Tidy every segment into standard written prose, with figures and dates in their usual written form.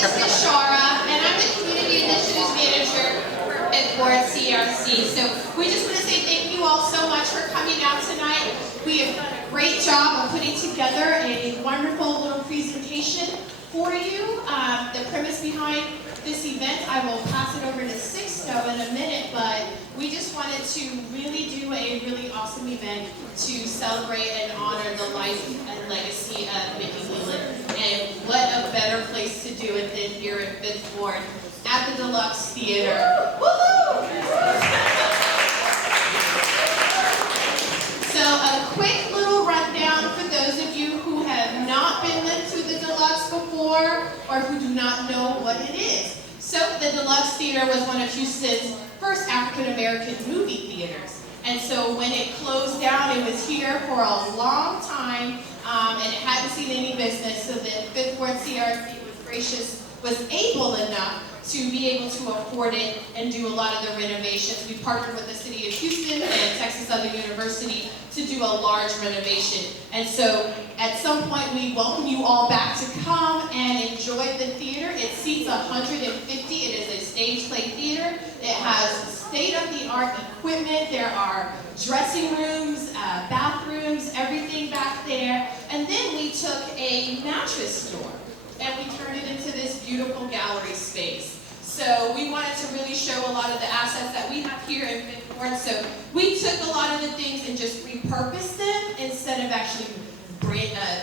is Nashara, and I'm the Community Initiatives Manager for Fifth Ward CRC. So we just want to say thank you all so much for coming out tonight. We have done a great job of putting together a wonderful little presentation for you. The premise behind this event, I will pass it over to Sixto in a minute, but we just wanted to really do a really awesome event to celebrate and honor the life and legacy of Mickey Leland. And what a better place to do it than here at Fifth Ward at the DeLuxe Theater. Woohoo! So a quick little rundown for those of you who have not been to the DeLuxe before or who do not know what it is. So the DeLuxe Theater was one of Houston's first African-American movie theaters. And so when it closed down, it was here for a long time, and it hadn't seen any business. So then Fifth Ward CRC was able enough to be able to afford it and do a lot of the renovations. We partnered with the City of Houston and Texas Southern University to do a large renovation. And so at some point we welcome you all back to come and enjoy the theater. It seats 150. It is a stage play theater. It has state-of-the-art equipment. There are dressing rooms, bathrooms, everything back there. And then we took a mattress store and we turned it into this beautiful gallery space. So we wanted to really show a lot of the assets that we have here in Fifth Ward. So we took a lot of the things and just repurposed them instead of actually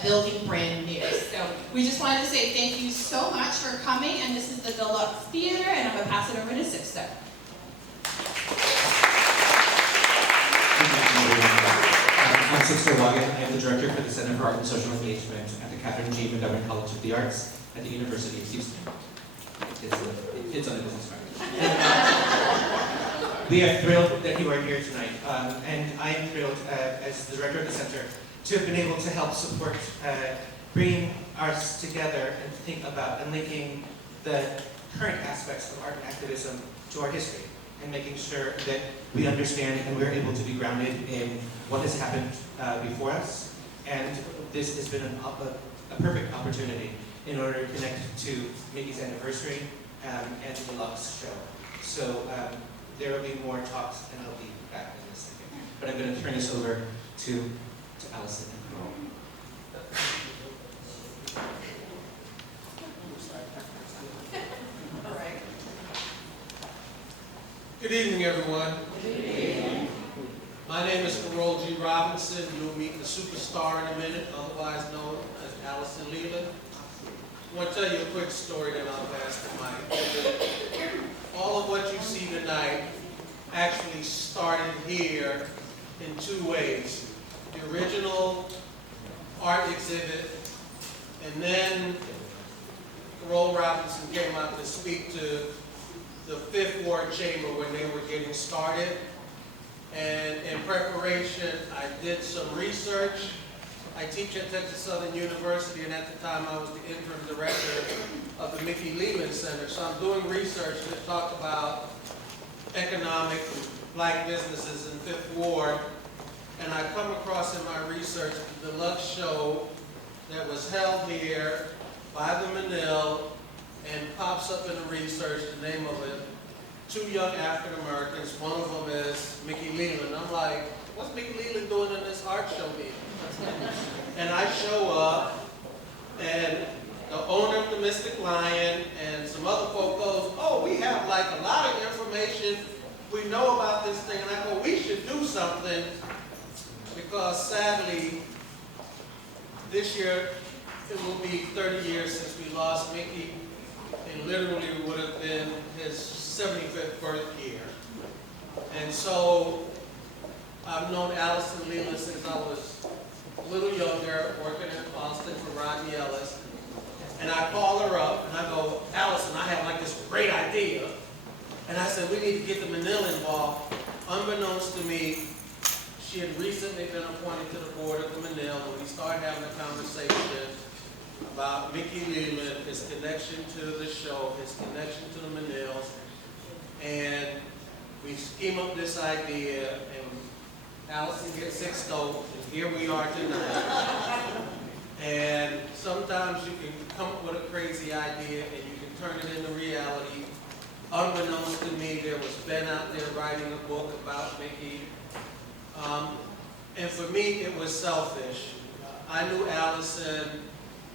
building brand new. So we just wanted to say thank you so much for coming, and this is the DeLuxe Theater, and I'm going to pass it over to Sixto. I'm Sixto Wagon. I am the Director for the Center for Art and Social Engagement at the Carroll G Menil College of the Arts at the University of Houston. It's on the business record. We are thrilled that you are here tonight, and I am thrilled as the Director of the Center to have been able to help support bringing arts together and think about and linking the current aspects of art and activism to our history, and making sure that we understand and we're able to be grounded in what has happened before us. And this has been a perfect opportunity in order to connect to Mickey's anniversary and the Luxe Show. So there will be more talks, and I'll be back in a second. But I'm going to turn this over to Alison and Carroll. Good evening, everyone. Good evening. My name is Carroll G. Robinson. You'll meet the superstar in a minute, otherwise known as Alison Leland. I want to tell you a quick story that I'll pass to Mike. All of what you see tonight actually started here in two ways. The original art exhibit, and then Carroll Robinson came out to speak to the Fifth Ward Chamber when they were getting started. And in preparation, I did some research. I teach at Texas Southern University, and at the time I was the interim director of the Mickey Leland Center. So I'm doing research that talked about economic black businesses in Fifth Ward. And I come across in my research the DeLuxe Show that was held here by the Menil, and pops up in the research the name of it. Two young African Americans, one of them is Mickey Leland. I'm like, what's Mickey Leland doing in this art show here? And I show up, and the owner of the Mystic Lion and some other folk goes, oh, we have like a lot of information. We know about this thing. And I go, we should do something, because sadly, this year it will be 30 years since we lost Mickey. It literally would have been his 75th birth year. And so I've known Alison Leland since I was a little younger, working in Austin for Rodney Ellis. And I call her up and I go, Alison, I have like this great idea. And I said, we need to get the Menil involved. Unbeknownst to me, she had recently been appointed to the board of the Menil, and we started having a conversation about Mickey Leland, his connection to the show, his connection to the Menils, and we scheme up this idea, and Alison gets Sixto, and here we are tonight. And sometimes you can come up with a crazy idea, and you can turn it into reality. Unbeknownst to me, there was Ben out there writing a book about Mickey. And for me, it was selfish. I knew Alison,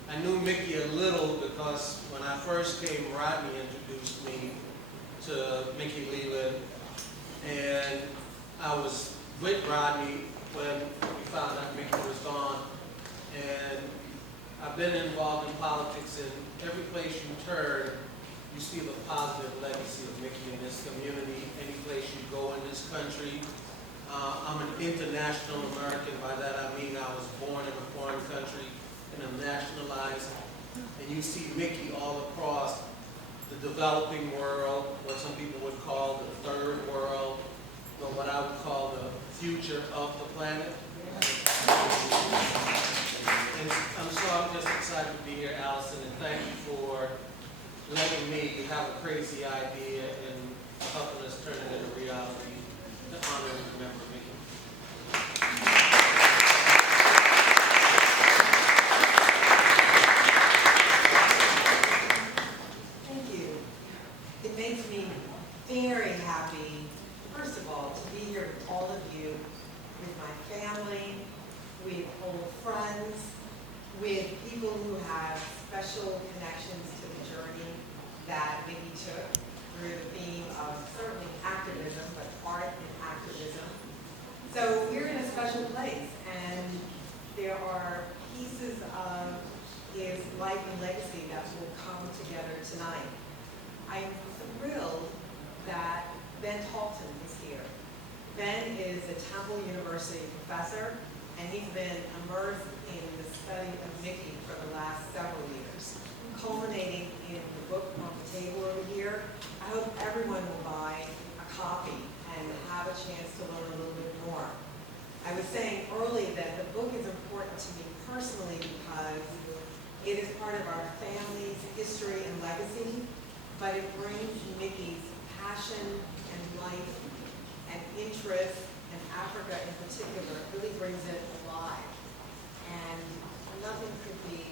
I knew Mickey a little because when I first came, Rodney introduced me to Mickey Leland. And I was with Rodney when we found out Mickey was gone. And I've been involved in politics, and every place you turn, you see the positive legacy of Mickey in this community. Any place you go in this country. I'm an international American. By that I mean I was born in a foreign country and I'm nationalized. And you see Mickey all across the developing world, what some people would call the third world, but what I would call the future of the planet. And I'm just excited to be here, Alison, and thank you for letting me have a crazy idea and helping us turn it into reality to honor and remember Mickey. Thank you. It makes me very happy, first of all, to be here with all of you, with my family, with old friends, with people who have special connections to the journey that Mickey took through the theme of certainly activism, but art and activism. So we're in a special place, and there are pieces of his life and legacy that will come together tonight. I'm thrilled that Ben Talton is here. Ben is a Temple University professor, and he's been immersed in the study of Mickey for the last several years, culminating in the book on the table over here. I hope everyone will buy a copy and have a chance to learn a little bit more. I was saying early that the book is important to me personally because it is part of our family's history and legacy, but it brings Mickey's passion and life and interest, and Africa in particular, really brings it alive. And nothing could be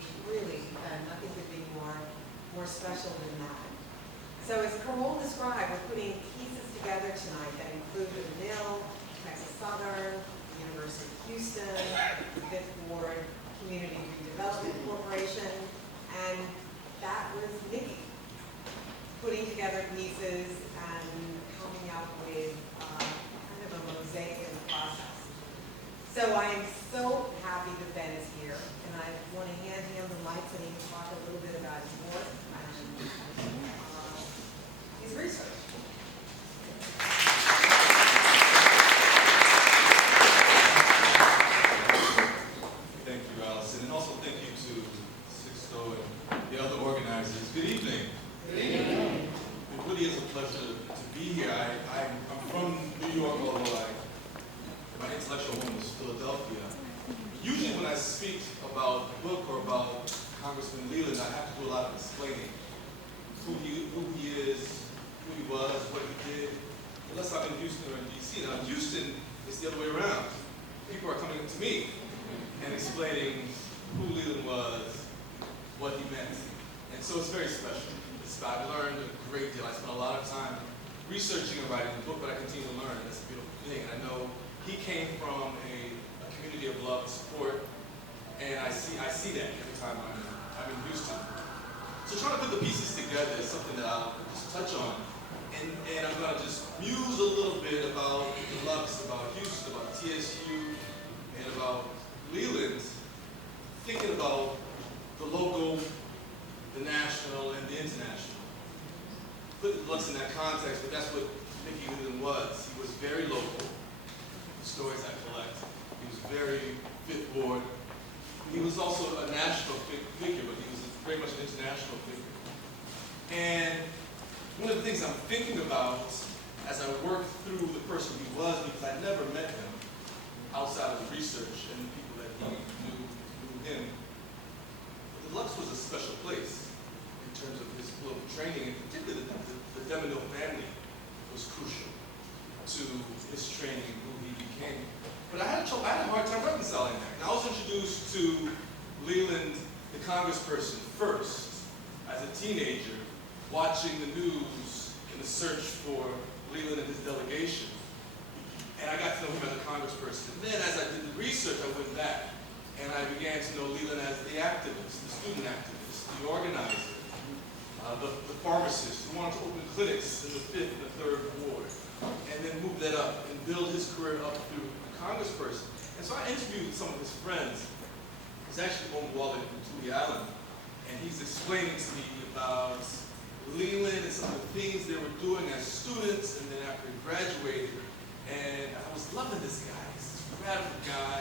more special than that. So as Carroll described, we're putting pieces together tonight that include the Menil, Texas Southern, the University of Houston, the Fifth Ward Community Redevelopment Corporation, and that was Mickey putting together pieces and coming up with kind of a mosaic in the process. So I am so happy that Ben is here, and I want to hand him the mic so he can talk a little bit about his work and his research. Thank you, Alison, and also thank you to Sixto and the other organizers. Good evening. Good evening. It really is a pleasure to be here. I'm from New York, although my intellectual home is Philadelphia. Usually when I speak about the book or about Congressman Leland, I have to do a lot of explaining who he is, who he was, what he did, unless I'm in Houston or in DC. Now in Houston, it's the other way around. People are coming to me and explaining who Leland was, what he meant. And so it's very special. I've learned a great deal. I spent a lot of time researching and writing the book, but I continue to learn. That's a beautiful thing. I know he came from a community of love and support, and I see that every time I'm in Houston. So trying to put the pieces together is something that I'll just touch on. And I'm going to just muse a little bit about DeLuxe, about Houston, about TSU, and about Leland, thinking about the local, the national, and the international. Put DeLuxe in that context, but that's what Mickey Leland was. He was very local. The stories I collect. He was very Fifth Ward. He was also a national figure, but he was very much an international figure. And one of the things I'm thinking about as I work through the person he was, because I never met him outside of the research and the people that he knew him. But DeLuxe was a special place in terms of his political training, and particularly the Menil family was crucial to his training and who he became. But I had a hard time reconciling that. And I was introduced to Leland, the congressperson, first as a teenager watching the news in the search for Leland and his delegation. And I got to know him as a congressperson. And then as I did the research, I went back and I began to know Leland as the activist, the student activist, the organizer, the pharmacist who wanted to open clinics in the 5th and the 3rd Ward, and then move that up and build his career up through a congressperson. And so I interviewed some of his friends. He's actually on Wallet from Toohey Island, and he's explaining to me about Leland and some of the things they were doing as students, and then after he graduated. And I was loving this guy. He's this radical guy.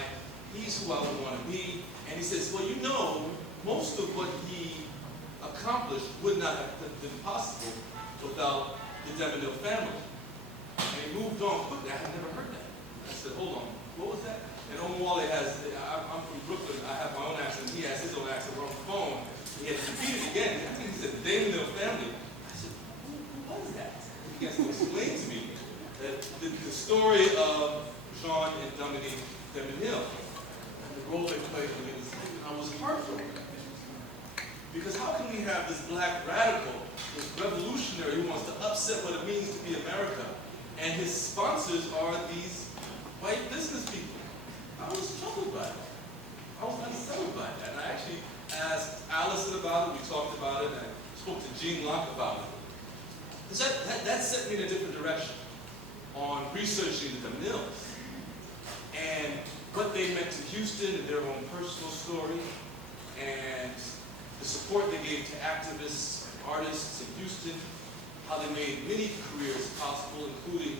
He's who I would want to be. And he says, well, you know, most of what he accomplished would not have been possible without the Menil family. And he moved on quickly. I had never heard that. I said, hold on, what was that? And Omwale has, I'm from Brooklyn, I have my own accent, he has his own accent, we're on the phone. He had to repeat it again. I think he said, the Menil family. I said, who was that? And he has to explain to me that the story of Jean and Dominique de Menil and the role they played in his life, I was heartbroken. Because how can we have this black radical, this revolutionary who wants to upset what it means to be America, and his sponsors are these white business people? I was troubled by that. I was unsettled by that. And I actually asked Alison about it, we talked about it, and I spoke to Jean Locke about it. Because that set me in a different direction on researching the Menils and what they meant to Houston and their own personal story, and the support they gave to activists and artists in Houston, how they made many careers possible, including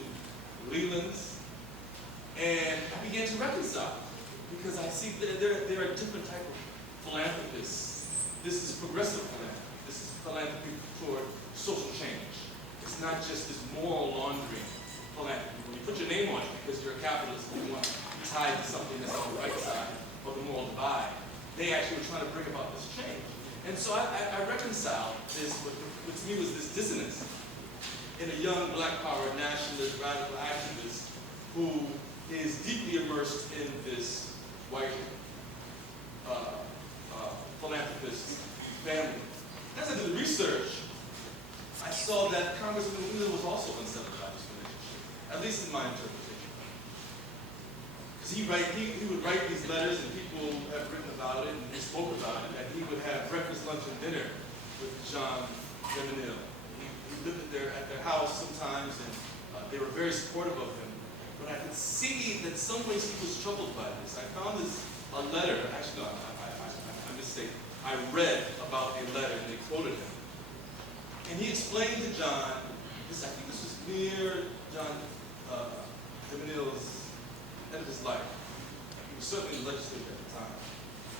Leland's. And I began to reconcile, because I see that there are different types of philanthropists. This is progressive philanthropy. This is philanthropy toward social change. It's not just this moral laundering philanthropy. When you put your name on it because you're a capitalist and you want to be tied to something that's on the right side of the moral divide, they actually were trying to bring about this change. And so I reconciled this, what to me was this dissonance in a young black power nationalist, radical activist who is deeply immersed in this white philanthropist family. As I did the research, I saw that Congressman Leland was also unsettled by this relationship, at least in my interpretation. Because he would write these letters, and people have written about it, and they spoke about it, that he would have breakfast, lunch, and dinner with Jean de Menil. He lived at their house sometimes, and they were very supportive of him. But I could see that some ways he was troubled by this. I found a letter, actually no, I mistake. I read about a letter, and they quoted him. And he explained to John, I think this was near John de Menil's end of his life. He was certainly in the legislature at the time.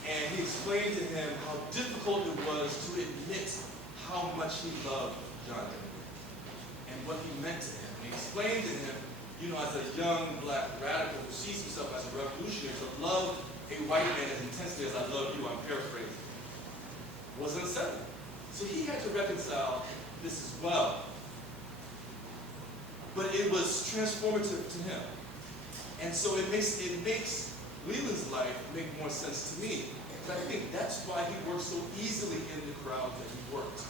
And he explained to him how difficult it was to admit how much he loved John de Menil and what he meant to him. And he explained to him, you know, as a young black radical who sees himself as a revolutionary, to love a white man as intensely as I love you, I'm paraphrasing, was unsettling. So he had to reconcile this as well. But it was transformative to him. And so it makes Leland's life make more sense to me. Because I think that's why he worked so easily in the crowd that he worked.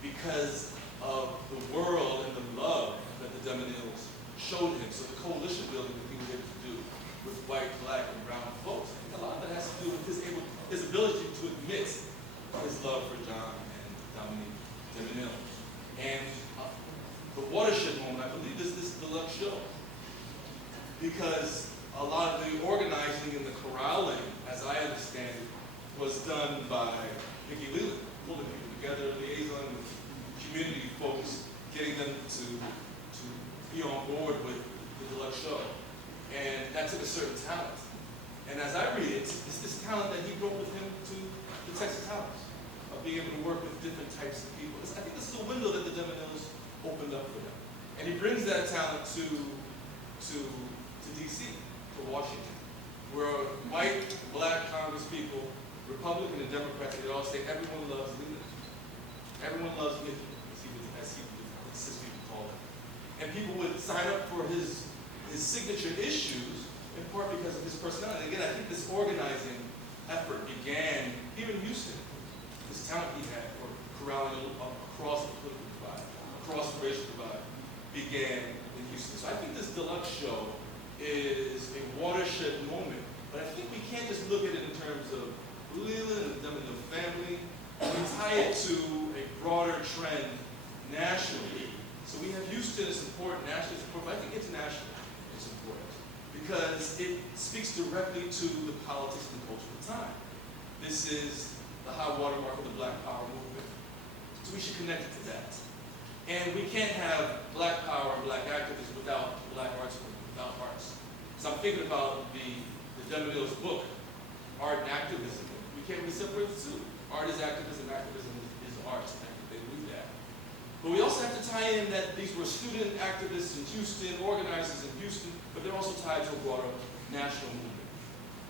Because of the world and the love that the de Menils showed him. So the coalition building that he was able to do with white, black, and brown folks, I think a lot of that has to do with his ability to admit his love for John and Dominique de Menil. And the watershed moment, I believe, is this DeLuxe show. Because a lot of the organizing and the corralling, as I understand it, was done by Mickey Leland, pulling people together, liaison with community folks, getting them to be on board with the DeLuxe show. And that took a certain talent. And as I read it, it's this talent that he brought with him to the Texas House, of being able to work with different types of people. I think this is a window that the de Menils opened up for him. And he brings that talent to DC, to Washington, where white, black Congress people, Republican and Democrat, they all say everyone loves Leland. Everyone loves Mickey, as people call him. And people would sign up for his signature issues, in part because of his personality. Again, I think this organizing effort began here in Houston. This talent he had for corralling across the political divide, across the racial divide, began in Houston. So I think this DeLuxe show is a watershed moment, but I think we can't just look at it in terms of Leland and them and the family. We tie it to a broader trend nationally. So we have Houston as important, nationally important, but I think internationally it's important because it speaks directly to the politics and culture of the time. This is the high watermark of the Black Power movement, so we should connect it to that. And we can't have Black Power and Black activism without Black arts movement, without arts. So I'm thinking about the Menil's book, Art and Activism. We can't really separate the two. Art is activism, activism is art. I think they believe that. But we also have to tie in that these were student activists in Houston, organizers in Houston, but they're also tied to a broader national movement.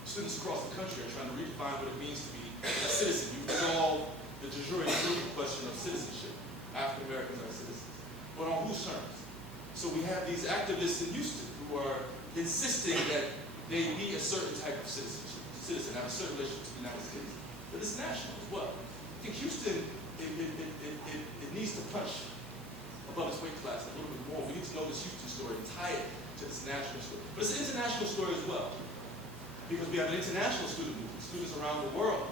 Students across the country are trying to redefine what it means to be a citizen. You resolve the de jure question of citizenship. African Americans are citizens. But on whose terms? So we have these activists in Houston who are insisting that they be a certain type of citizen, have a certain relationship to the United States. But it's national as well. I think Houston, it needs to punch above its weight class a little bit more. We need to know this Houston story and tie it to this national story. But it's an international story as well. Because we have an international student movement, students around the world,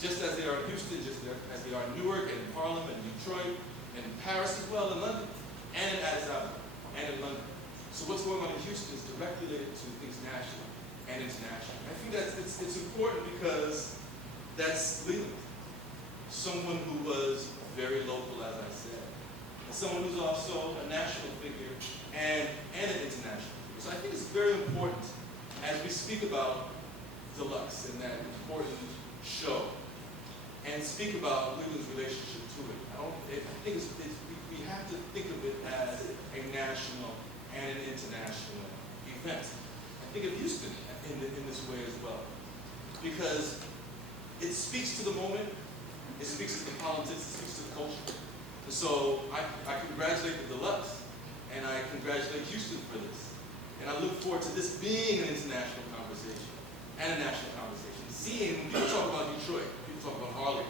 just as they are in Houston, just as they are in Newark and Harlem and Detroit and Paris as well, and London, and in Addis Ababa, and in London. So what's going on in Houston is directly related to things national and international. I think that it's important because that's Leland, someone who was very local, as I said, and someone who's also a national figure and an international figure. So I think it's very important as we speak about DeLuxe and that important show, and speak about Leland's relationship to it. I think we have to think of it as a national and an international event. I think of Houston in this way as well, because it speaks to the moment, it speaks to the politics, it speaks to the culture. And so I congratulate the DeLuxe, and I congratulate Houston for this. And I look forward to this being an international conversation and a national conversation. Seeing people talk about Detroit, people talk about Harlem,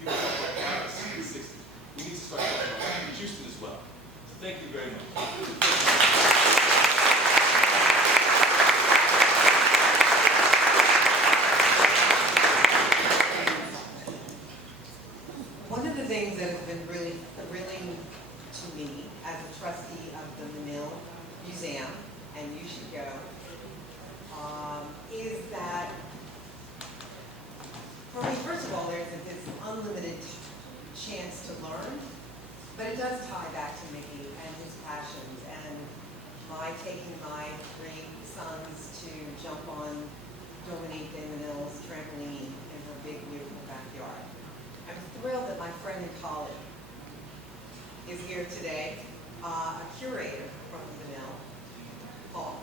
people talk about Paris in the 60s. We need to start talking about Houston as well. So thank you very much. One of the things that has been really thrilling to me as a trustee of the Menil Museum, and you should go, is that, for me, first of all, there's this unlimited chance to learn, but it does tie back to Mickey and his passions, and my taking my 3 sons to jump on Dominique de Menil's trampoline in her big, beautiful backyard. I'm thrilled that my friend and colleague is here today, a curator from Menil, Paul.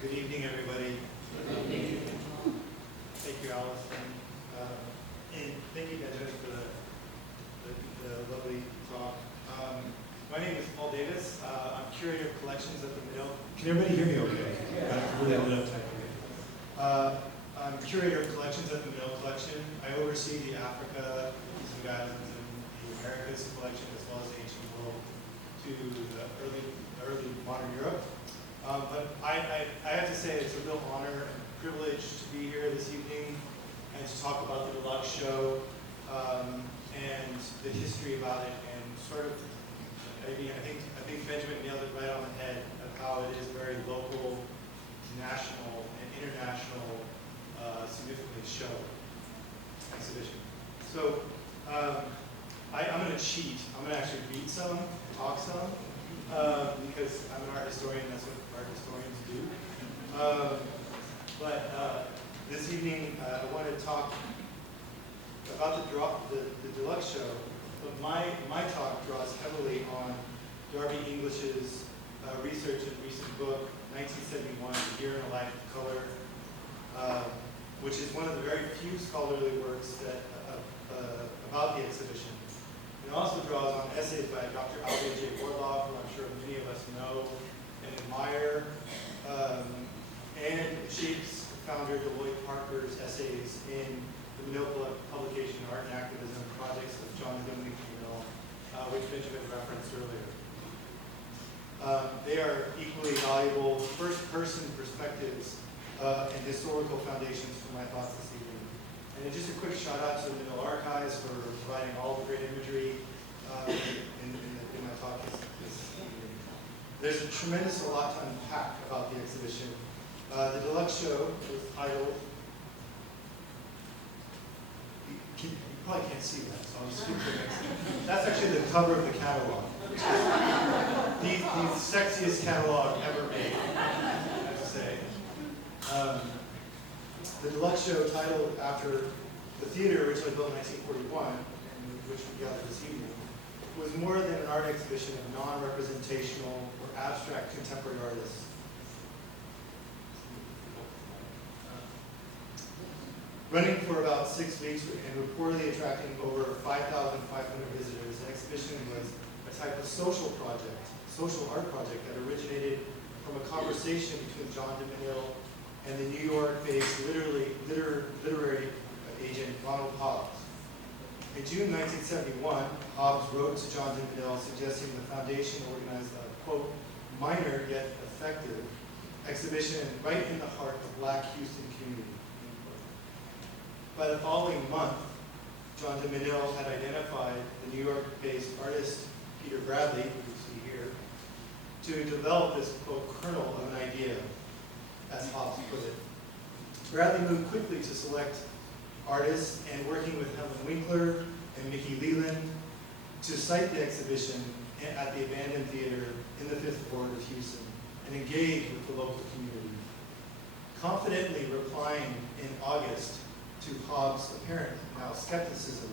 Good evening, everybody. Thank you, Alison. And thank you, Benjamin, for the lovely talk. My name is Paul Davis. I'm curator of collections at the Menil. Can everybody hear me okay? I'm curator of collections at the Menil Collection. I oversee the Africa, Eastern Islands, and the Americas collection, as well as the ancient world to the early modern Europe. But I have to say it's a real honor and privilege to be here this evening and to talk about the DeLuxe show and the history about it, and sort of, I think Benjamin nailed it right on the head of how it is very local, national, and international significant show exhibition. So I'm going to cheat. I'm going to actually read some, talk some, because I'm an art historian. That's what art historians do. But this evening, I want to talk about the DeLuxe show. But my talk draws heavily on Darby English's research and recent book, 1971, A Year in a Life of Color, which is one of the very few scholarly works that about the exhibition. It also draws on essays by Dr. Albert J. Borlaug, who I'm sure many of us know and admire, and shapes founder Deloitte Parker's essays in the Menil publication, Art and Activism, Projects of John Dominic Menil, which Benjamin referenced earlier. They are equally valuable first-person perspectives and historical foundations for my thoughts this evening. And just a quick shout out to the Menil Archives for providing all the great imagery in my talk this evening. There's a tremendous lot to unpack about the exhibition. The DeLuxe Show was titled, you probably can't see that, so I'll just speak to the next. That's actually the cover of the catalog. The sexiest catalog ever made, I have to say. The DeLuxe Show, titled after the theater originally built in 1941, in which we gathered this evening, was more than an art exhibition of non-representational or abstract contemporary artists. Running for about 6 weeks and reportedly attracting over 5,500 visitors, the exhibition was a type of social art project that originated from a conversation between John de Menil and the New York-based literary agent Ronald Hobbs. In June 1971, Hobbs wrote to John de Menil suggesting the foundation organize a, quote, minor yet effective exhibition right in the heart of Black Houston community. By the following month, John de Menil had identified the New York-based artist Peter Bradley, who you see here, to develop this, quote, kernel of an idea, as Hobbs put it. Bradley moved quickly to select artists and working with Helen Winkler and Mickey Leland to site the exhibition at the abandoned theater in the Fifth Ward of Houston and engage with the local community. Confidently replying in August to Hobbs' apparent now skepticism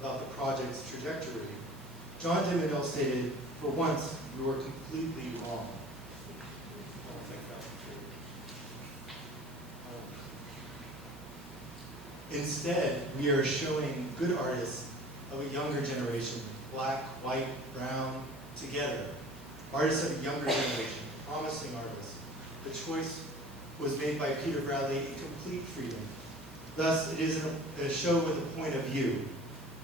about the project's trajectory, John de Menil stated, "For once, we were completely wrong." I don't think that's true. Instead, we are showing good artists of a younger generation, black, white, brown, together. Artists of a younger generation, promising artists. The choice was made by Peter Bradley in complete freedom. Thus, it is a show with a point of view,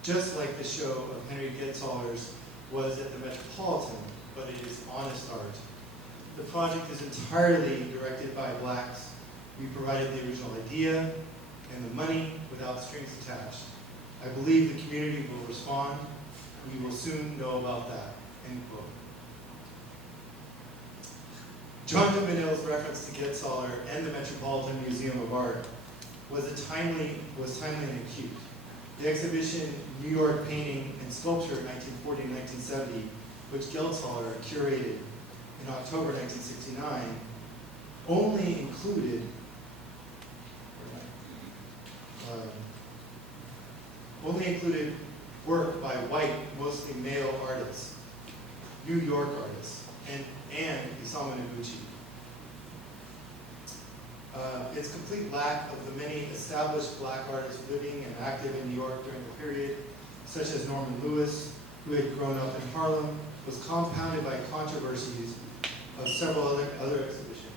just like the show of Henry Getzoller's was at the Metropolitan, but it is honest art. The project is entirely directed by blacks. We provided the original idea and the money without strings attached. I believe the community will respond. We will soon know about that, end quote. John de Menil's reference to Getzoller and the Metropolitan Museum of Art was timely and acute. The exhibition, New York Painting and Sculpture, 1940 and 1970, which Getzoller curated in October 1969, only included work by white, mostly male artists, New York artists, and Isamu Noguchi. Its complete lack of the many established black artists living and active in New York during the period, such as Norman Lewis, who had grown up in Harlem, was compounded by controversies of several other exhibitions,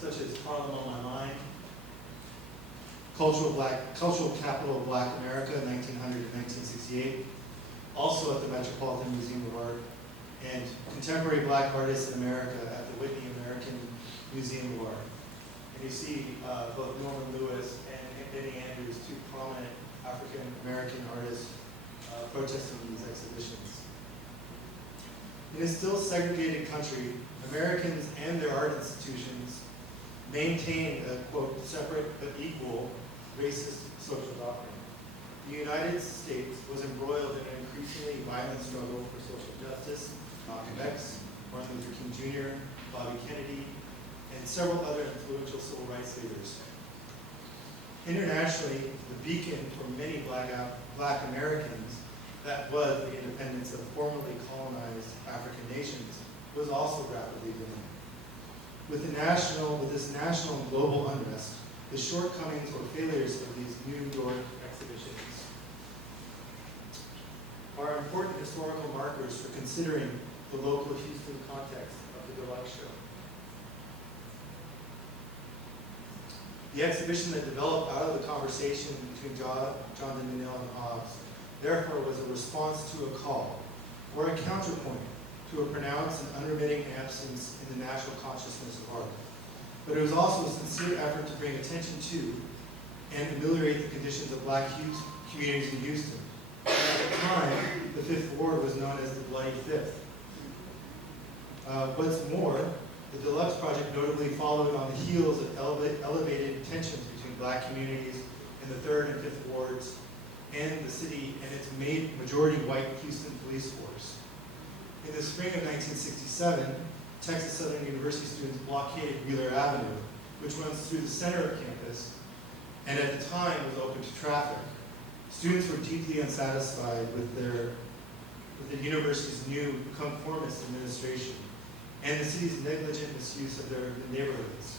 such as Harlem on My Mind, Cultural Capital of Black America, 1900 to 1968, also at the Metropolitan Museum of Art, and Contemporary Black Artists in America at the Whitney American Museum of Art. And you see both Norman Lewis and Benny Andrews, two prominent African American artists protesting these exhibitions. In a still segregated country, Americans and their art institutions maintain a, quote, separate but equal racist social doctrine. The United States was embroiled in an increasingly violent struggle for social justice. Malcolm X, Martin Luther King Jr., Bobby Kennedy, and several other influential civil rights leaders. Internationally, the beacon for many black Americans that was the independence of formerly colonized African nations was also rapidly dwindling. With this national and global unrest, the shortcomings or failures of these New York exhibitions exhibitions are important historical markers for considering the local Houston context of the DeLuxe Show. The exhibition that developed out of the conversation between John de Menil and Hobbes, therefore, was a response to a call, or a counterpoint to a pronounced and unremitting absence in the national consciousness of art. But it was also a sincere effort to bring attention to and ameliorate the conditions of Black communities in Houston. At the time, the Fifth Ward was known as the Bloody Fifth. What's more, the DeLuxe project notably followed on the heels of elevated tensions between Black communities in the 3rd and 5th Wards and the city and its majority white Houston police force. In the spring of 1967, Texas Southern University students blockaded Wheeler Avenue, which runs through the center of campus and at the time was open to traffic. Students were deeply unsatisfied with the university's new conformist administration and the city's negligent misuse of their neighborhoods.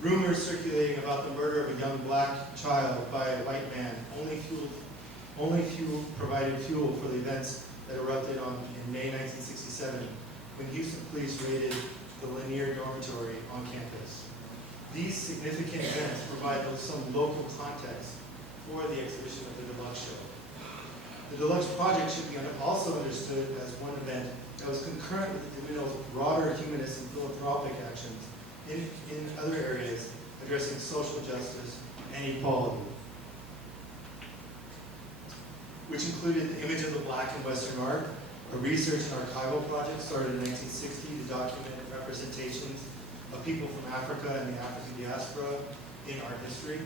Rumors circulating about the murder of a young Black child by a white man provided fuel for the events that erupted in May 1967 when Houston police raided the Lanier dormitory on campus. These significant events provide some local context for the exhibition of the DeLuxe Show. The DeLuxe project should be also understood as one event that was concurrent with the DeMille's broader humanist and philanthropic actions in other areas addressing social justice and equality, which included the image of the Black in Western art, a research and archival project started in 1960 to document representations of people from Africa and the African diaspora in art history,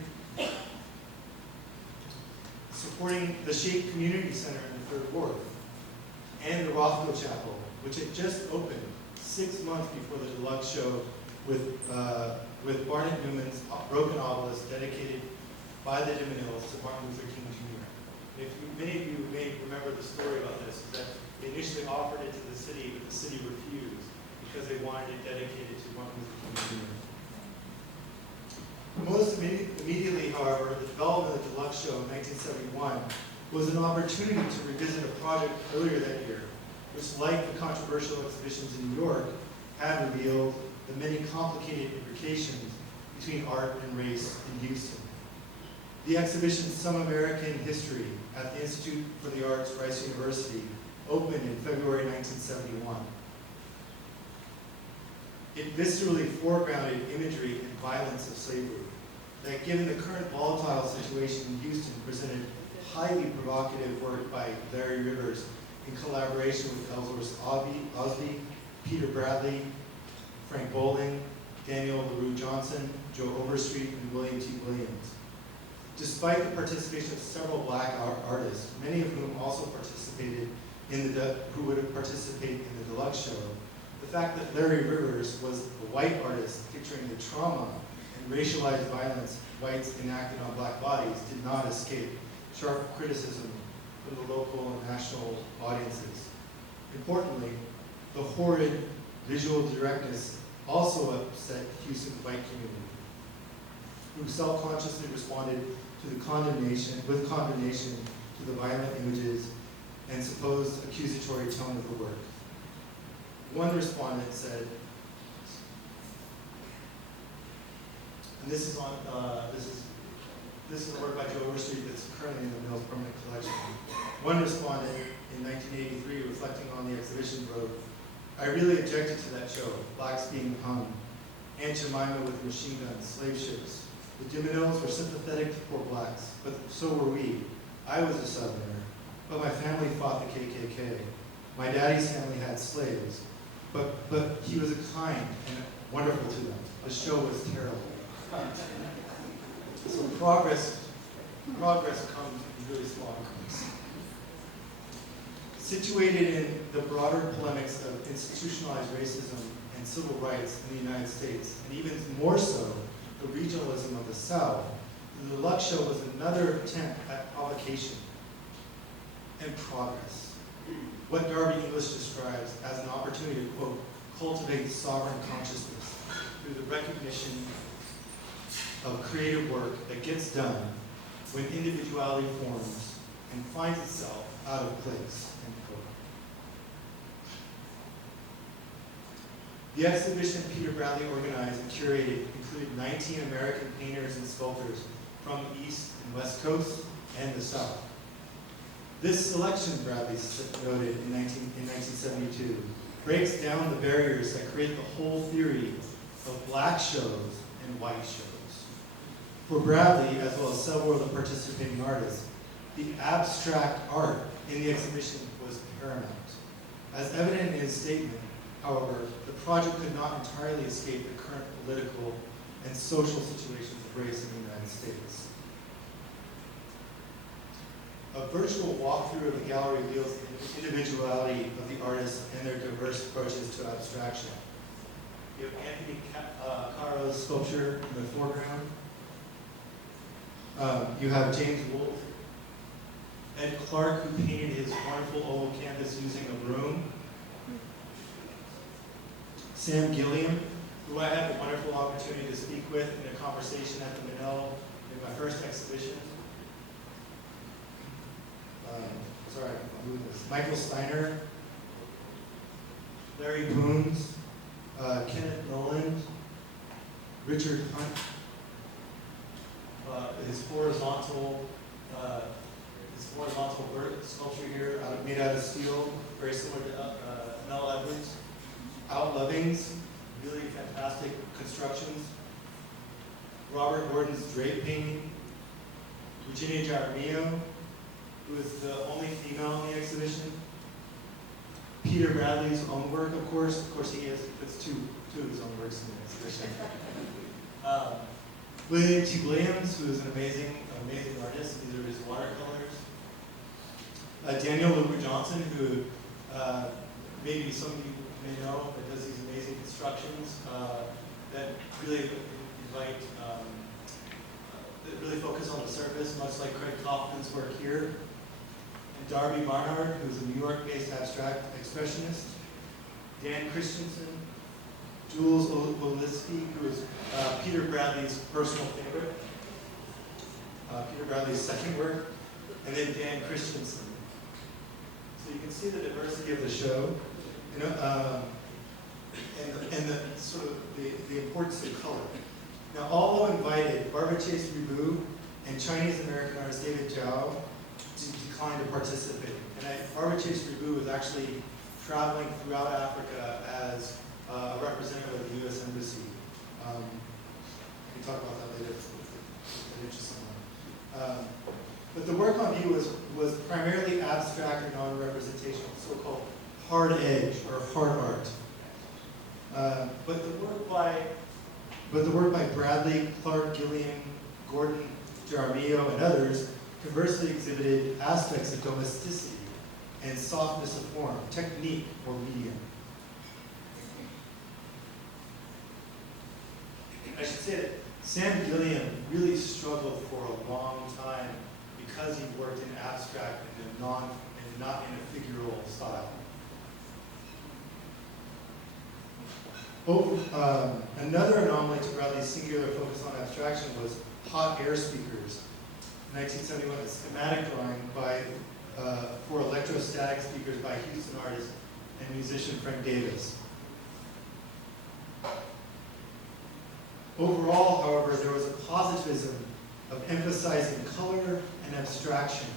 supporting the Shape Community Center in the 3rd Ward, and the Rothko Chapel, which had just opened 6 months before the DeLuxe Show with Barnett Newman's broken obelisk dedicated by the DeMenils to Martin Luther King Jr. Many of you may remember the story about this, is that they initially offered it to the city, but the city refused because they wanted it dedicated to Martin Luther King Jr. Most immediately, however, the development of the DeLuxe Show in 1971 was an opportunity to revisit a project earlier that year, which, like the controversial exhibitions in New York, had revealed the many complicated implications between art and race in Houston. The exhibition Some American History at the Institute for the Arts, Rice University, opened in February 1971. It viscerally foregrounded imagery and violence of slavery that, given the current volatile situation in Houston, presented highly provocative work by Larry Rivers in collaboration with Ellsworth Osby, Peter Bradley, Frank Bowling, Daniel LaRue Johnson, Joe Overstreet, and William T. Williams. Despite the participation of several Black artists, many of whom also participated who would participate in the DeLuxe Show, the fact that Larry Rivers was a white artist picturing the trauma and racialized violence whites enacted on Black bodies did not escape sharp criticism from the local and national audiences. Importantly, the horrid visual directness also upset Houston's white community, who self-consciously responded to the condemnation to the violent images and supposed accusatory tone of the work. One respondent said, and this is a work by Joe Overstreet that's currently in the Menil Permanent Collection. One respondent in 1983, reflecting on the exhibition, wrote, "I really objected to that show, Blacks being hung, Aunt Jemima with machine guns, slave ships. The DeMenils were sympathetic to poor Blacks, but so were we. I was a Southerner, but my family fought the KKK. My daddy's family had slaves, but he was kind and wonderful to them. The show was terrible." So progress comes in really small increments. Situated in the broader polemics of institutionalized racism and civil rights in the United States, and even more so, the regionalism of the South, the DeLuxe Show was another attempt at provocation and progress. What Darby English describes as an opportunity to, quote, cultivate sovereign consciousness through the recognition of creative work that gets done when individuality forms and finds itself out of place, end quote. The exhibition Peter Bradley organized and curated included 19 American painters and sculptors from the East and West Coast and the South. This selection, Bradley noted in 1972, breaks down the barriers that create the whole theory of black shows and white shows. For Bradley, as well as several of the participating artists, the abstract art in the exhibition was paramount. As evident in his statement, however, the project could not entirely escape the current political and social situations of race in the United States. A virtual walkthrough of the gallery reveals the individuality of the artists and their diverse approaches to abstraction. You have Anthony Carroll's sculpture in the foreground. You have James Wolfe, Ed Clark, who painted his wonderful oval canvas using a broom. Sam Gilliam, who I had the wonderful opportunity to speak with in a conversation at the Menil in my first exhibition. Sorry, I'm moving this. Michael Steiner, Larry Boones, Kenneth Noland, Richard Hunt, his horizontal sculpture here made out of steel, very similar to Mel Edwards. Al Lovings, really fantastic constructions. Robert Gordon's drape painting. Virginia Jaramillo, who is the only female in the exhibition. Peter Bradley's own work, of course. Of course, he puts two of his own works in the exhibition. William T. Williams, who is an amazing artist. These are his watercolors. Daniel Luker Johnson, who maybe some of you may know, that does these amazing constructions that really invite, that really focus on the surface, much like Craig Kaufman's work here. And Darby Barnard, who's a New York-based abstract expressionist. Dan Christensen, Jules Oliski, who is Peter Bradley's personal favorite. Peter Bradley's second work, and then Dan Christensen. So you can see the diversity of the show, you know, and the sort of the importance of color. Now, although invited, Barbara Chase Ribu and Chinese American artist David Zhao declined to participate. And Barbara Chase Ribu was actually traveling throughout Africa as a representative of the U.S. Embassy. We can talk about that later if that interests someone. But the work on view was primarily abstract and non-representational, so-called hard edge or hard art. But the work by Bradley, Clark, Gilliam, Gordon, Jaramillo, and others conversely exhibited aspects of domesticity and softness of form, technique, or medium. I should say that Sam Gilliam really struggled for a long time because he worked in abstract and not in a figural style. Another anomaly to Bradley's singular focus on abstraction was hot air speakers. In 1971, a schematic drawing for electrostatic speakers by Houston artist and musician Frank Davis. Overall, however, there was a positivism of emphasizing color and abstraction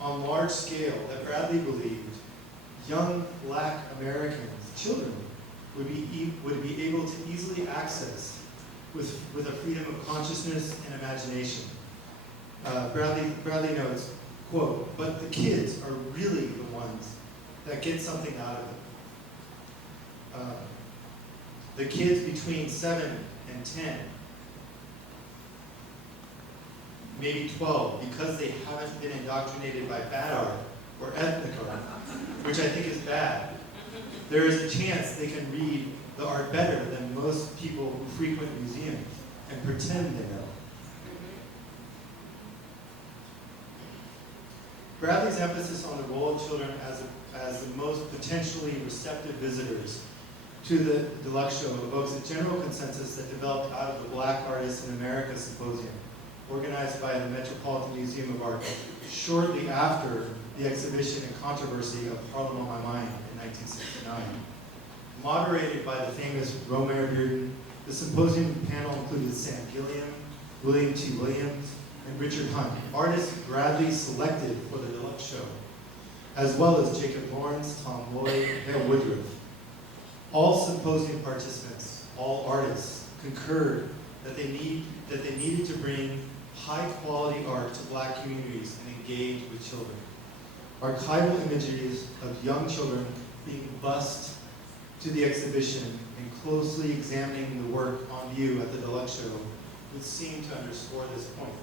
on large scale that Bradley believed young black Americans, children, would be able to easily access with a freedom of consciousness and imagination. Bradley notes, quote, "But the kids are really the ones that get something out of it. The kids between 7 and 10, maybe 12, because they haven't been indoctrinated by bad art or ethnic art, which I think is bad. There is a chance they can read the art better than most people who frequent museums and pretend they know." Bradley's emphasis on the role of children as the most potentially receptive visitors to the DeLuxe Show evokes a general consensus that developed out of the Black Artists in America Symposium, organized by the Metropolitan Museum of Art shortly after the exhibition and controversy of Harlem on My Mind in 1969. Moderated by the famous Romare Bearden, the symposium panel included Sam Gilliam, William T. Williams, and Richard Hunt, artists Bradley selected for the DeLuxe Show, as well as Jacob Lawrence, Tom Lloyd, and Woodruff. All symposium participants, all artists, concurred that they needed to bring high-quality art to Black communities and engage with children. Archival images of young children being bussed to the exhibition and closely examining the work on view at the DeLuxe Show would seem to underscore this point.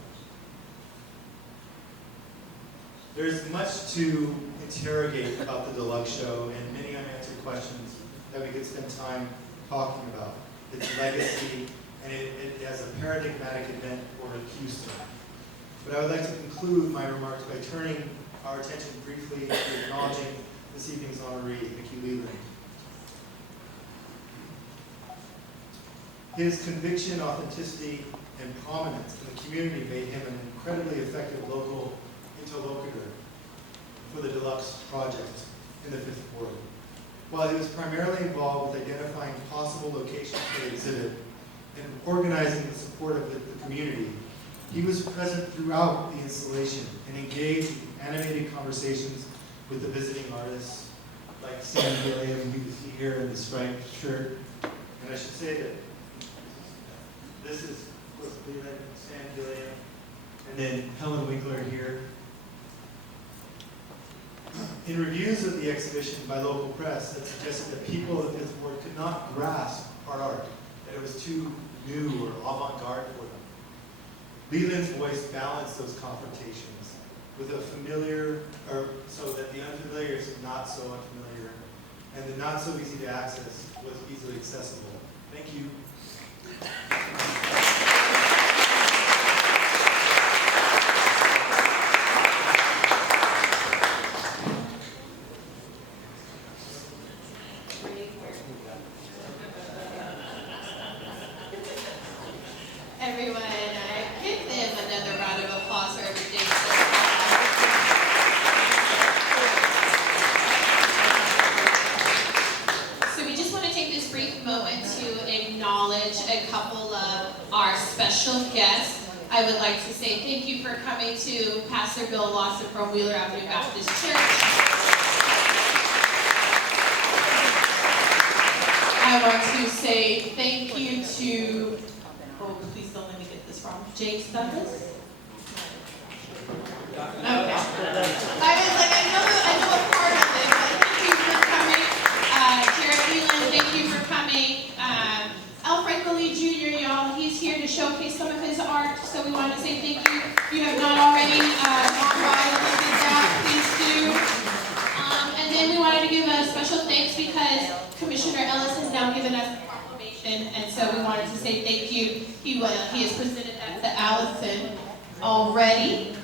There's much to interrogate about the DeLuxe Show and many unanswered questions that we could spend time talking about. Its legacy, and it as a paradigmatic event for Houston. But I would like to conclude my remarks by turning our attention briefly to acknowledging this evening's honoree, Mickey Leland. His conviction, authenticity, and prominence in the community made him an incredibly effective local interlocutor for the DeLuxe project in the Fifth Ward. While he was primarily involved with identifying possible locations for the exhibit and organizing the support of the community, he was present throughout the installation and engaged in animated conversations with the visiting artists, like Sam Gilliam, who you see here in the striped shirt. And I should say that this is Rep.Leland, Sam Gilliam, and then Helen Winkler here. In reviews of the exhibition by local press that suggested that people of the Fifth Ward could not grasp art, that it was too new or avant-garde for them. Leland's voice balanced those confrontations with a familiar, or so that the unfamiliar is not so unfamiliar, and the not so easy to access was easily accessible. Thank you. Everyone, give them another round of applause for everything. So we just want to take this brief moment to acknowledge a couple of our special guests. I would like to say thank you for coming to Pastor Bill Lawson from Wheeler Avenue Baptist Church. I want to say thank you to, oh, please don't let me get this wrong, James Douglas? Okay. I was like, I know a part of it, but thank you for coming. Rep.Leland, thank you for coming. Alfred Lee Jr., y'all, he's here to showcase some of his art, so we want to say thank you. If you have not already gone by and looked at that, please do. And then we wanted to give a special thanks because Commissioner Ellis has now given us a proclamation, and so we wanted to say thank you. He has presented that to Alison already.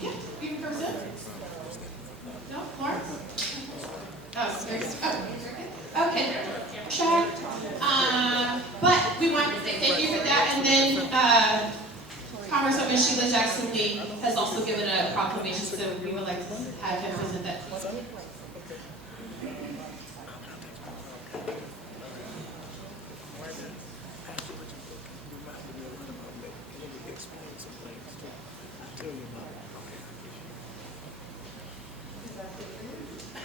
Yeah, you can present. No, Lawrence? Oh, there you go. Okay. Sure. But we want to say thank you for that, and then Congresswoman Sheila Jackson Lee has also given a proclamation, so we would like to have him present that.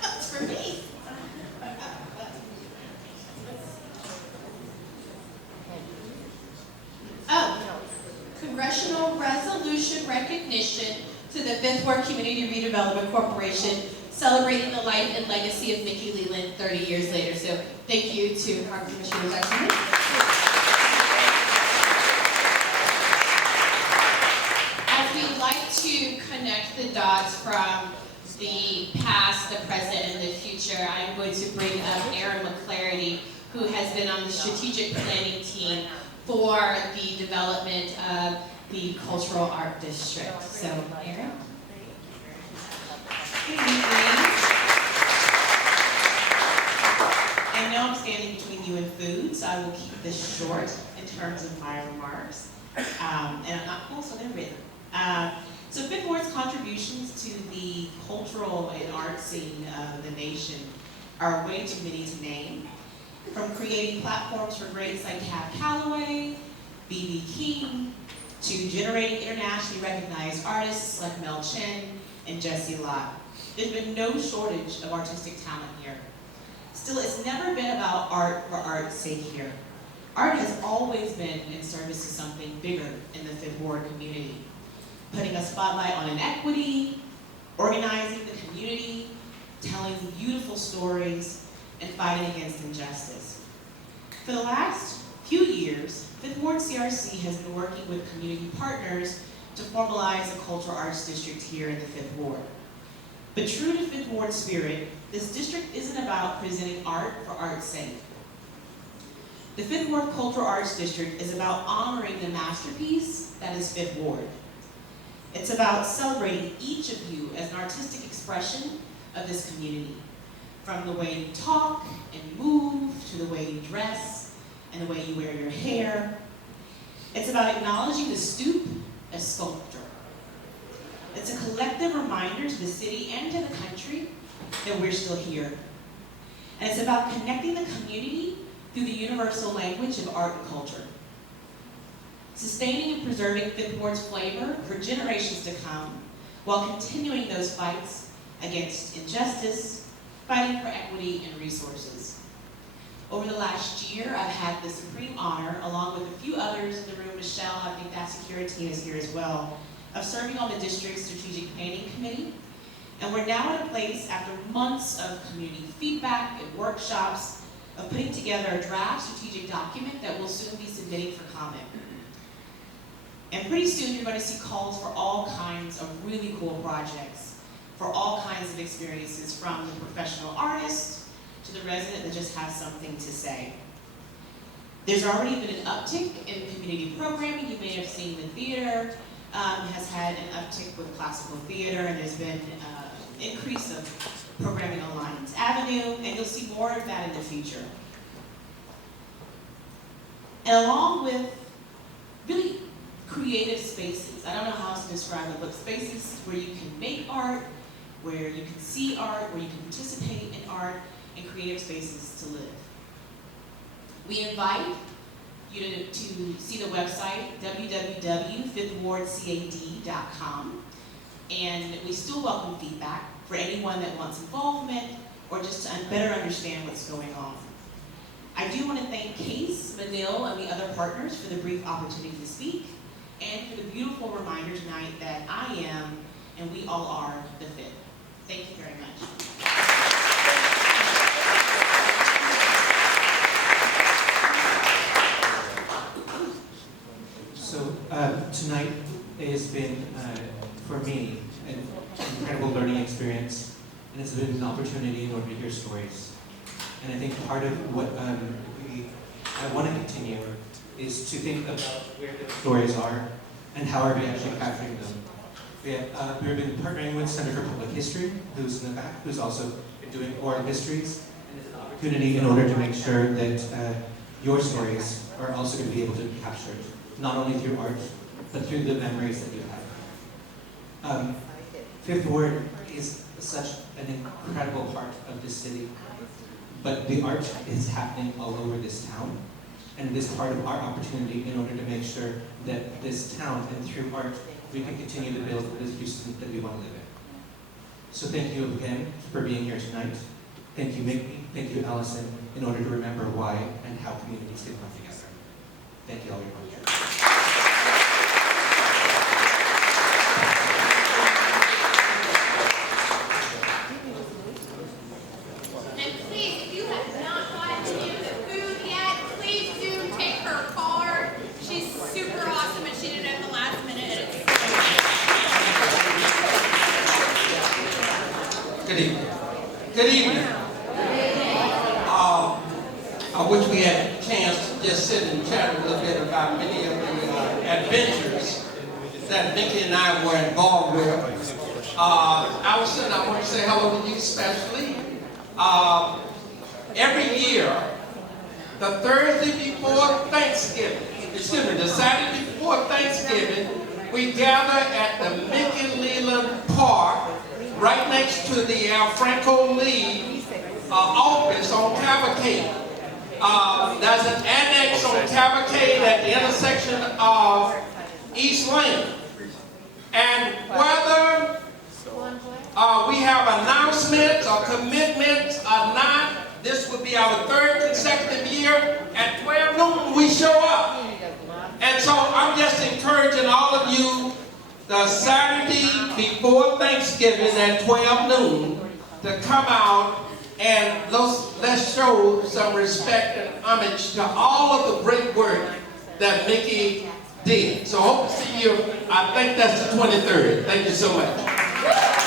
That's for me. Oh, congressional resolution recognition to the Fifth Ward Community Redevelopment Corporation, celebrating the life and legacy of Mickey Leland 30 years later. So thank you to our Commissioner Jackson. As we like to connect the dots from the past, the present, and the future, I'm going to bring up Aaron McClarity, who has been on the strategic planning team for the development of the Cultural Art District. So, Aaron? Good evening. I know I'm standing between you and food, so I will keep this short in terms of my remarks. And I'm not cool, so they're written. So Fifth Ward's contributions to the cultural and art scene of the nation are way too many to name. From creating platforms for greats like Cab Calloway, B.B. King, to generating internationally recognized artists like Mel Chen and Jessie Lott. There's been no shortage of artistic talent here. Still, it's never been about art for art's sake here. Art has always been in service to something bigger in the Fifth Ward community, putting a spotlight on inequity, organizing the community, telling beautiful stories, and fighting against injustice. For the last few years, Fifth Ward CRC has been working with community partners to formalize a cultural arts district here in the Fifth Ward. But true to Fifth Ward's spirit, this district isn't about presenting art for art's sake. The Fifth Ward Cultural Arts District is about honoring the masterpiece that is Fifth Ward. It's about celebrating each of you as an artistic expression of this community, from the way you talk and move, to the way you dress, and the way you wear your hair. It's about acknowledging the stoop as sculpture. It's a collective reminder to the city and to the country that we're still here. And it's about connecting the community through the universal language of art and culture. Sustaining and preserving Fifth Ward's flavor for generations to come, while continuing those fights against injustice, fighting for equity and resources. Over the last year, I've had the supreme honor, along with a few others in the room, Michelle, I think that security team is here as well, of serving on the district's strategic planning committee. And we're now at a place, after months of community feedback and workshops, of putting together a draft strategic document that we'll soon be submitting for comment. And pretty soon you're going to see calls for all kinds of really cool projects, for all kinds of experiences, from the professional artist to the resident that just has something to say. There's already been an uptick in community programming. You may have seen the theater has had an uptick with classical theater, and there's been an increase of programming on Lyons Avenue, and you'll see more of that in the future. And along with really creative spaces, I don't know how else to describe it, but spaces where you can make art, where you can see art, where you can participate in art, and creative spaces to live. We invite you to see the website, www.fifthwardcad.com, and we still welcome feedback for anyone that wants involvement or just to better understand what's going on. I do want to thank Case, Menil, and the other partners for the brief opportunity to speak, and for the beautiful reminder tonight that I am, and we all are, the Fifth. Thank you very much. So tonight has been, for me, an incredible learning experience, and it's been an opportunity in order to hear stories. And I think part of what I want to continue is to think about where those stories are and how are we actually capturing them. We've been partnering with Center for Public History, who's in the back, who's also been doing oral histories, and it's an opportunity in order to make sure that your stories are also going to be able to be captured, not only through art, but through the memories that you have. Fifth Ward is such an incredible part of this city, but the art is happening all over this town, and it is part of our opportunity in order to make sure that this town, and through art, we can continue to build this Houston that we want to live in. So thank you again for being here tonight. Thank you, Mickey. Thank you, Alison, in order to remember why and how communities can come together. Thank you all very much. And please, if you have not gotten any of the food yet, please do take her card. She's super awesome, and she did it at the last minute. And it's Good evening. Good evening. I wish we had a chance to just sit and chat a little bit about many of the adventures that Mickey and I were involved with. Alison, I want to say hello to you especially. every year, the Thursday before Thanksgiving, excuse me, the Saturday before Thanksgiving, we gather at the Mickey Leland Park, right next to the Franco Lee office on Cavalcade. There's an annex on Cavalcade at the intersection of East Lane. And whether we have announcements or commitments or not, this will be our third consecutive year. At 12 noon, we show up. And so I'm just encouraging all of you, the Saturday before Thanksgiving at 12 noon, to come out and let's show some respect and homage to all of the great work that Mickey did. So I hope to see you, I think that's the 23rd. Thank you so much.